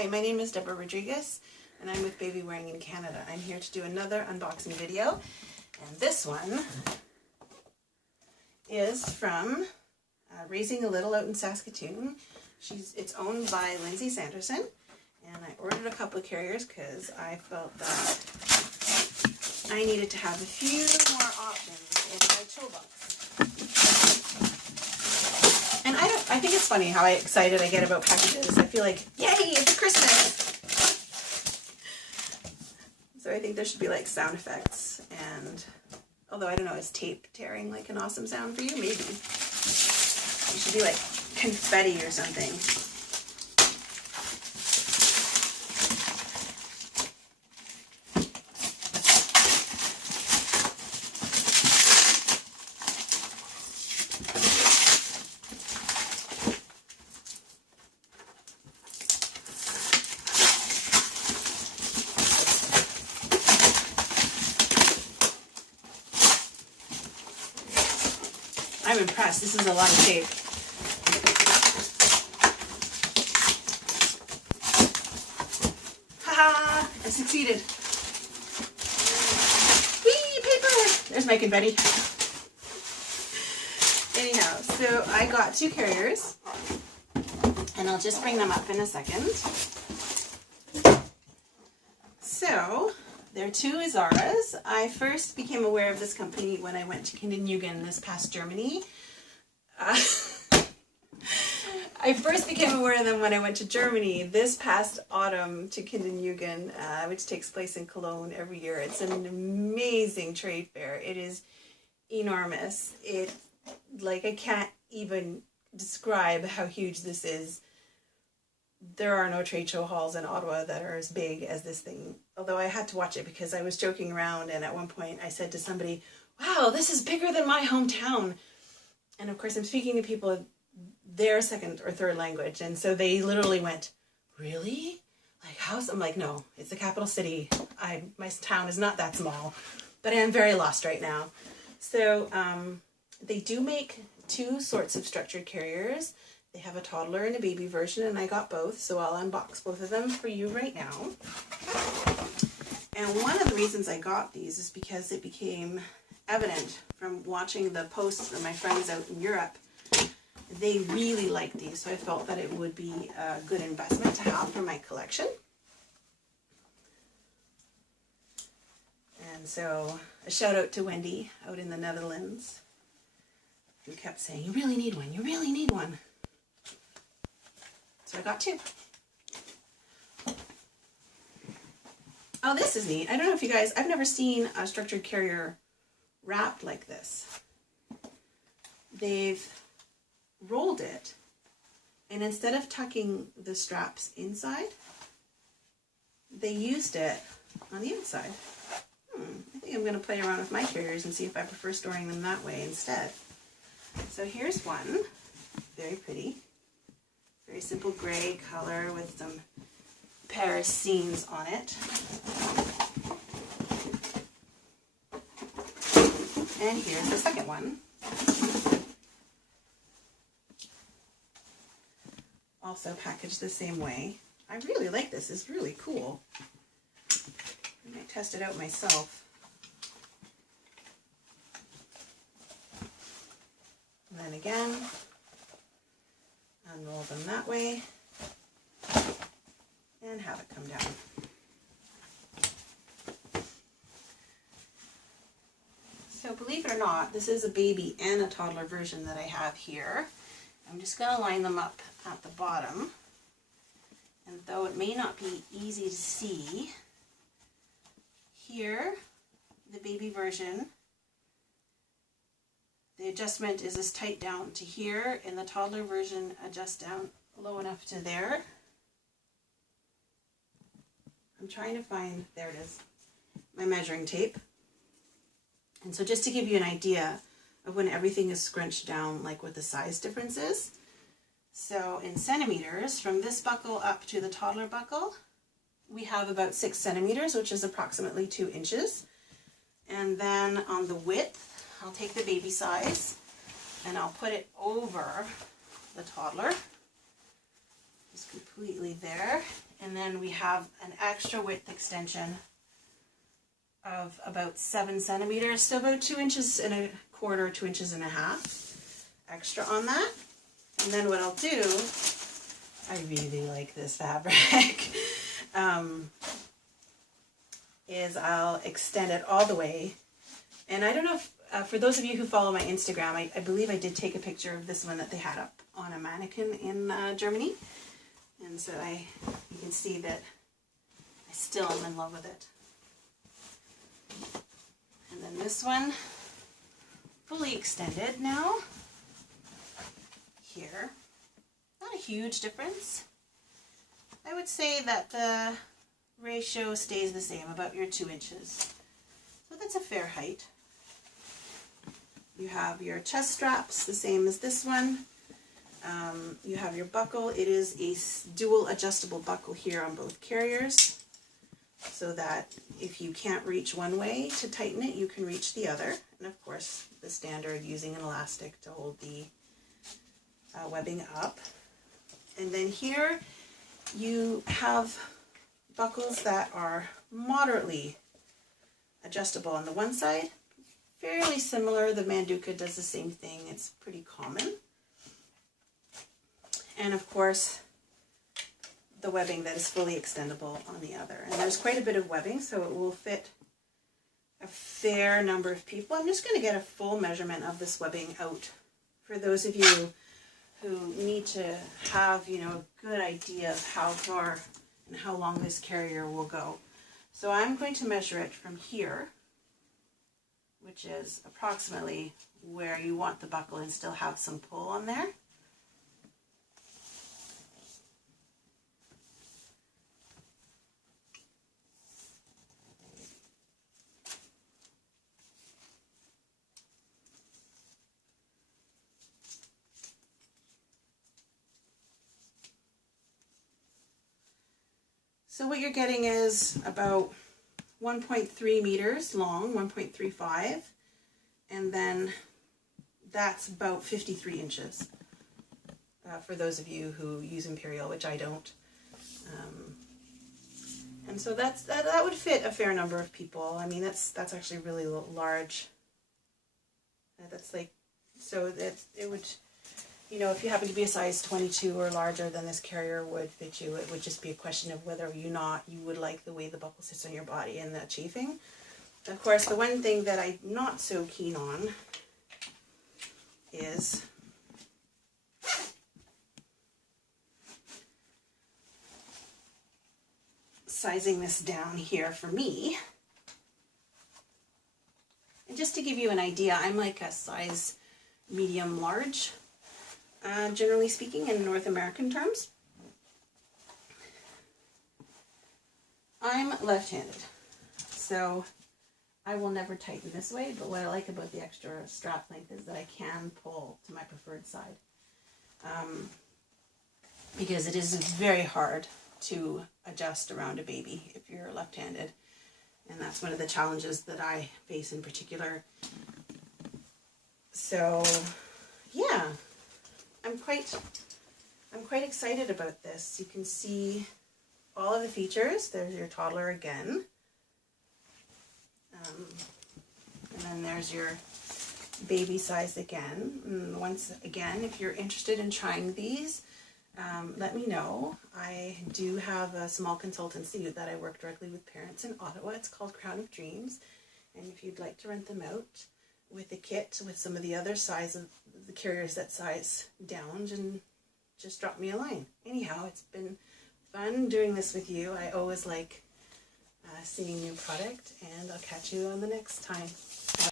Hi, my name is Deborah Rodriguez, and I'm with Babywearing in Canada. I'm here to do another unboxing video, and this one is from Raising a Little out in Saskatoon. It's owned by Lindsay Sanderson, and I ordered a couple of carriers because I felt that I needed to have a few more options in my toolbox. And I think it's funny how excited I get about packages. I feel like, yay, it's Christmas! So I think there should be like sound effects, and although I don't know, is tape tearing like an awesome sound for you? Maybe. It should be like confetti or something. I'm impressed. This is a lot of tape. Haha! I succeeded. Whee! Paper! There's my confetti. Anyhow, so I got two carriers, and I'll just bring them up in a second. So, they're two Isaras. I first became aware of this company when I went to Jugend this past Germany. I first became aware of them when I went to Germany this past autumn to Jugend, which takes place in Cologne every year. It's an amazing trade fair. It is enormous. I can't even describe how huge this is. There are no trade show halls in Ottawa that are as big as this thing. Although I had to watch it because I was joking around, and at one point I said to somebody, wow, this is bigger than my hometown. And of course I'm speaking to people their second or third language, and so they literally went, really? Like, how's? I'm like, no, it's the capital city. My town is not that small, but I am very lost right now. So they do make two sorts of structured carriers. They have a toddler and a baby version, and I got both, so I'll unbox both of them for you right now. And one of the reasons I got these is because it became evident from watching the posts from my friends out in Europe. They really liked these, so I felt that it would be a good investment to have for my collection. And so a shout out to Wendy out in the Netherlands, who kept saying, you really need one, you really need one. So I got two. Oh, this is neat. I don't know if you guys, I've never seen a structured carrier wrapped like this. They've rolled it, and instead of tucking the straps inside, they used it on the outside. I think I'm going to play around with my carriers and see if I prefer storing them that way instead. So here's one. Very pretty. Very simple gray color with some Paris scenes on it. And here's the second one. Also packaged the same way. I really like this. It's really cool. I might test it out myself. And then again, unroll them that way and have it come down. So believe it or not, this is a baby and a toddler version that I have here. I'm just going to line them up at the bottom, and though it may not be easy to see, here, the baby version, the adjustment is as tight down to here. In the toddler version, adjust down low enough to there. I'm trying to find, there it is, my measuring tape. And so just to give you an idea of when everything is scrunched down, like what the size difference is. So in centimeters, from this buckle up to the toddler buckle, we have about 6 centimeters, which is approximately 2 inches. And then on the width, I'll take the baby size and I'll put it over the toddler, just completely there, And then we have an extra width extension of about 7 centimeters, so about 2 inches and a quarter, 2 inches and a half extra on that. And then what I'll do, I really like this fabric, is I'll extend it all the way. And I don't know if, for those of you who follow my Instagram, I believe I did take a picture of this one that they had up on a mannequin in Germany. And so you can see that I still am in love with it. And then this one, fully extended now, here. Not a huge difference. I would say that the ratio stays the same, about your 2 inches. So that's a fair height. You have your chest straps, the same as this one. You have your buckle. It is a dual adjustable buckle here on both carriers, so that if you can't reach one way to tighten it, you can reach the other. And of course, the standard using an elastic to hold the webbing up. And then here you have buckles that are moderately adjustable on the one side. Fairly similar, the Manduka does the same thing, it's pretty common. And of course, the webbing that is fully extendable on the other. And there's quite a bit of webbing, so it will fit a fair number of people. I'm just going to get a full measurement of this webbing out for those of you who need to have, you know, a good idea of how far and how long this carrier will go. So I'm going to measure it from here, which is approximately where you want the buckle and still have some pull on there. So what you're getting is about 1.3 meters long, 1.35, and then that's about 53 inches for those of you who use imperial, which I don't. And so that would fit a fair number of people. I mean, that's actually really large. That's like, so that it would, you know, if you happen to be a size 22 or larger, then this carrier would fit you. It would just be a question of whether you would like the way the buckle sits on your body and the chafing. Of course, the one thing that I'm not so keen on is sizing this down here for me. And just to give you an idea, I'm like a size medium large. Generally speaking, in North American terms. I'm left-handed, so I will never tighten this way, but what I like about the extra strap length is that I can pull to my preferred side, because it is very hard to adjust around a baby if you're left-handed, and that's one of the challenges that I face in particular. So, yeah. I'm quite excited about this. You can see all of the features. There's your toddler again. And then there's your baby size again. And once again, if you're interested in trying these, let me know. I do have a small consultancy that I work directly with parents in Ottawa. It's called Crown of Dreams. And if you'd like to rent them out with a kit with some of the other size of the carriers that size down, and just drop me a line. Anyhow, it's been fun doing this with you. I always like seeing new product, and I'll catch you on the next time.